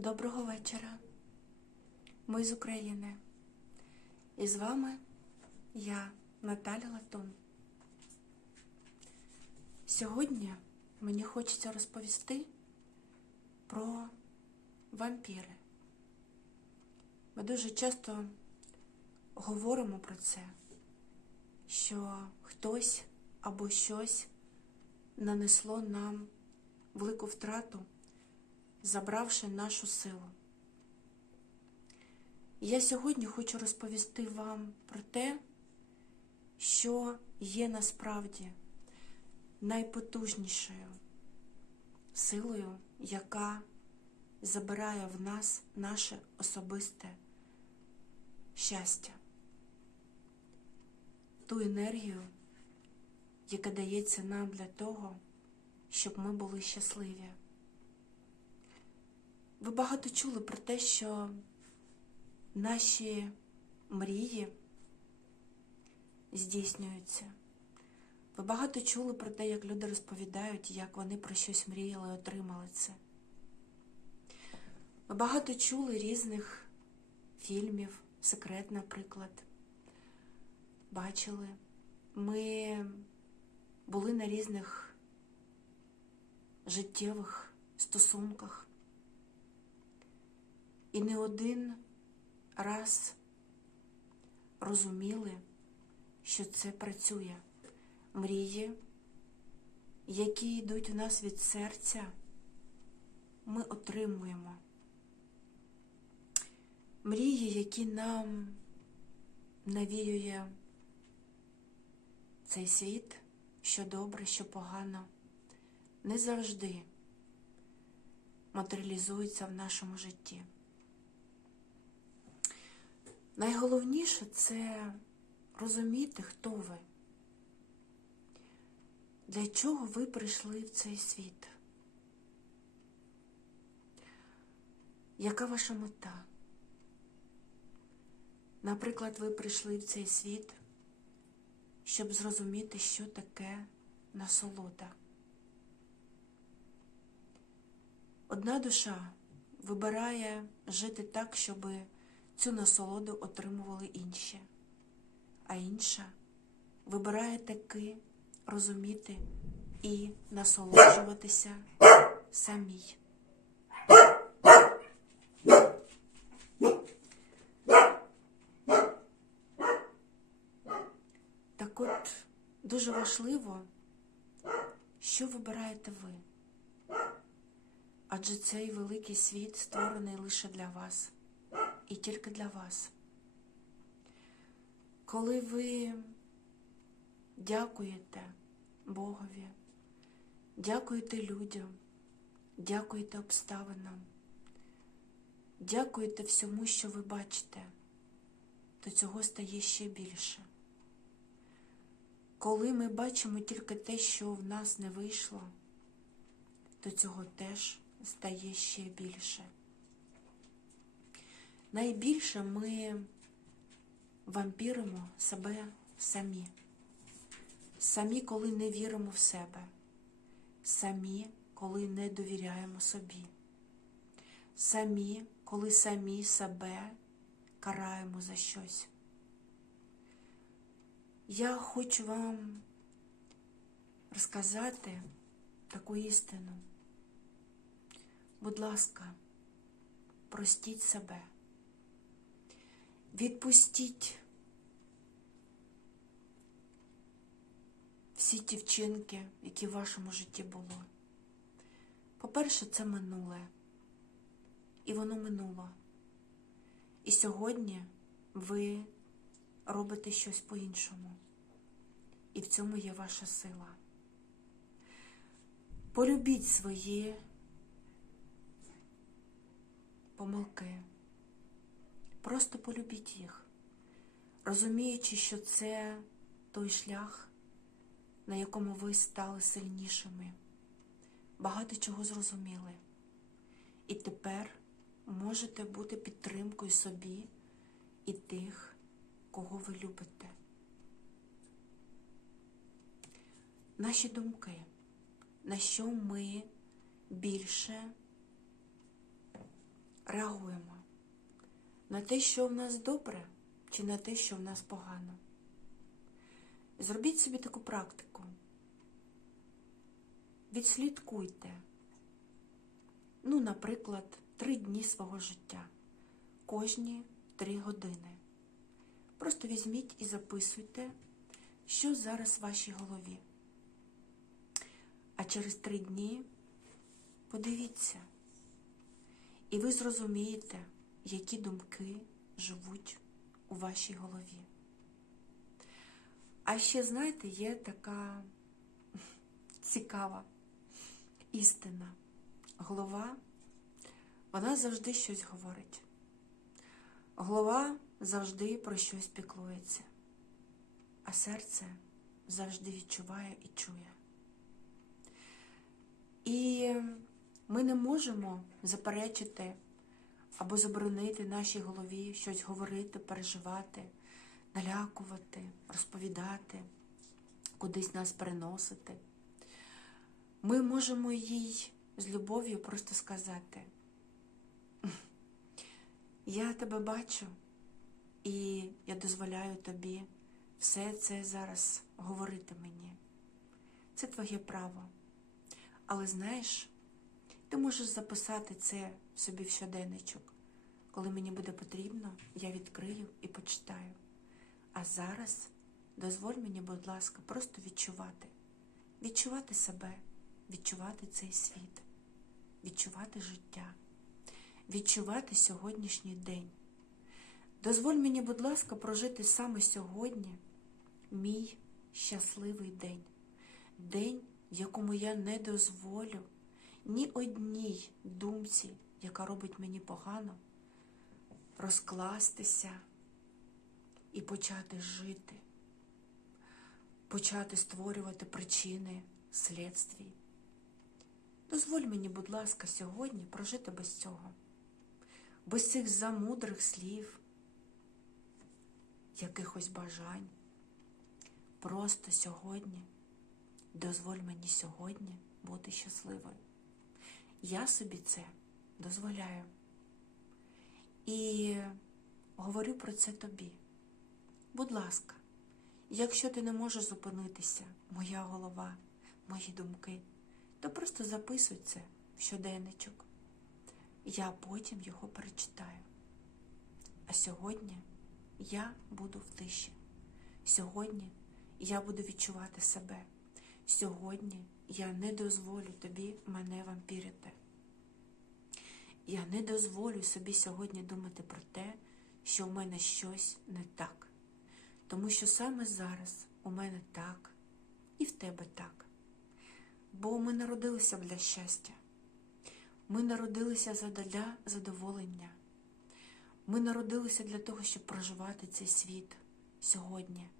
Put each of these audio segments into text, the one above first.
Доброго вечора. Ми з України. І з вами я, Наталя Латун. Сьогодні мені хочеться розповісти про вампіри. Ми дуже часто говоримо про це, що хтось або щось нанесло нам велику втрату забравши нашу силу. Я сьогодні хочу розповісти вам про те, що є насправді найпотужнішою силою, яка забирає в нас наше особисте щастя, ту енергію, яка дається нам для того, щоб ми були щасливі. Ви багато чули про те, що наші мрії здійснюються. Ви багато чули про те, як люди розповідають, як вони про щось мріяли і отримали це. Ви багато чули різних фільмів, секрет, наприклад. Бачили. Ми були на різних життєвих стосунках. І не один раз розуміли, що це працює. Мрії, які йдуть у нас від серця, ми отримуємо. Мрії, які нам навіює цей світ, що добре, що погано, не завжди матеріалізуються в нашому житті. Найголовніше це розуміти, хто ви, для чого ви прийшли в цей світ. Яка ваша мета? Наприклад, ви прийшли в цей світ, щоб зрозуміти, що таке насолода. Одна душа вибирає жити так, щоби цю насолоду отримували інші, а інша вибирає таки розуміти і насолоджуватися самій. Так от дуже важливо, що вибираєте ви. Адже цей великий світ створений лише для вас і тільки для вас. Коли ви дякуєте Богові, дякуєте людям, дякуєте обставинам, дякуєте всьому, що ви бачите, то цього стає ще більше. Коли ми бачимо тільки те, що в нас не вийшло, то цього теж стає ще більше. Найбільше ми вампіримо себе самі. Самі, коли не віримо в себе, самі, коли не довіряємо собі, самі, коли самі себе караємо за щось. Я хочу вам розказати таку істину. Будь ласка, простіть себе. Відпустіть всі ті вчинки, які в вашому житті було. По-перше, це минуле. І воно минуло. І сьогодні ви робите щось по-іншому. І в цьому є ваша сила. Полюбіть свої помилки. Просто полюбіть їх, розуміючи, що це той шлях, на якому ви стали сильнішими, багато чого зрозуміли. І тепер можете бути підтримкою собі і тих, кого ви любите. Наші думки, на що ми більше реагуємо? На те, що в нас добре, чи на те, що в нас погано? Зробіть собі таку практику. Відслідкуйте, ну, наприклад, три дні свого життя, кожні три години. Просто візьміть і записуйте, що зараз в вашій голові. А через три дні подивіться, і ви зрозумієте, які думки живуть у вашій голові. А ще, знаєте, є така цікава істина. Голова, вона завжди щось говорить. Голова завжди про щось піклується, а серце завжди відчуває і чує. І ми не можемо заперечити або заборонити нашій голові щось говорити, переживати, налякувати, розповідати, кудись нас переносити. Ми можемо їй з любов'ю просто сказати: Я тебе бачу, і я дозволяю тобі все це зараз говорити мені. Це твоє право. Але знаєш, ти можеш записати це собі в щоденничок. Коли мені буде потрібно, я відкрию і почитаю. А зараз дозволь мені, будь ласка, просто відчувати, відчувати себе, відчувати цей світ, відчувати життя, відчувати сьогоднішній день. Дозволь мені, будь ласка, прожити саме сьогодні мій щасливий день, день, в якому я не дозволю ні одній думці, яка робить мені погано, розкластися і почати жити, почати створювати причини слідствій. Дозволь мені, будь ласка, сьогодні прожити без цього, без цих замудрих слів, якихось бажань. Просто сьогодні, дозволь мені сьогодні бути щасливою. Я собі це дозволяю. І говорю про це тобі. Будь ласка, якщо ти не можеш зупинитися, моя голова, мої думки, то просто записуй це в щоденничок. Я потім його перечитаю. А сьогодні я буду в тиші. Сьогодні я буду відчувати себе. Сьогодні я не дозволю тобі мене вампірити. Я не дозволю собі сьогодні думати про те, що у мене щось не так. Тому що саме зараз у мене так і в тебе так. Бо ми народилися для щастя. Ми народилися для задоволення. Ми народилися для того, щоб проживати цей світ сьогодні,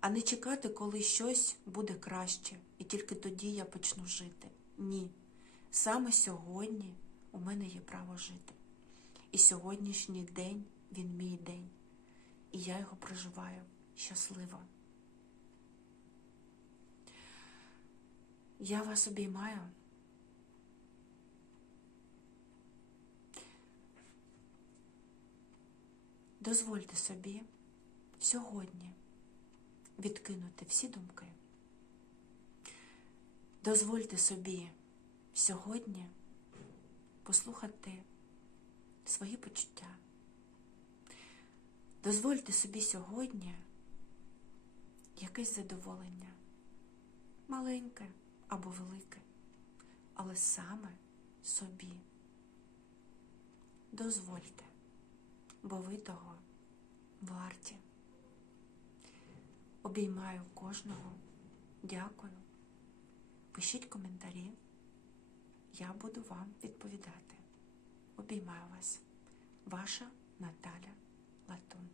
а не чекати, коли щось буде краще, і тільки тоді я почну жити. Ні. Саме сьогодні у мене є право жити. І сьогоднішній день він мій день. І я його проживаю щасливо. Я вас обіймаю. Дозвольте собі сьогодні відкинути всі думки. Дозвольте собі сьогодні послухати свої почуття. Дозвольте собі сьогодні якесь задоволення, маленьке або велике, але саме собі. Дозвольте, бо ви того варті. Обіймаю кожного. Дякую. Пишіть коментарі. Я буду вам відповідати. Обіймаю вас. Ваша Наталя Латун.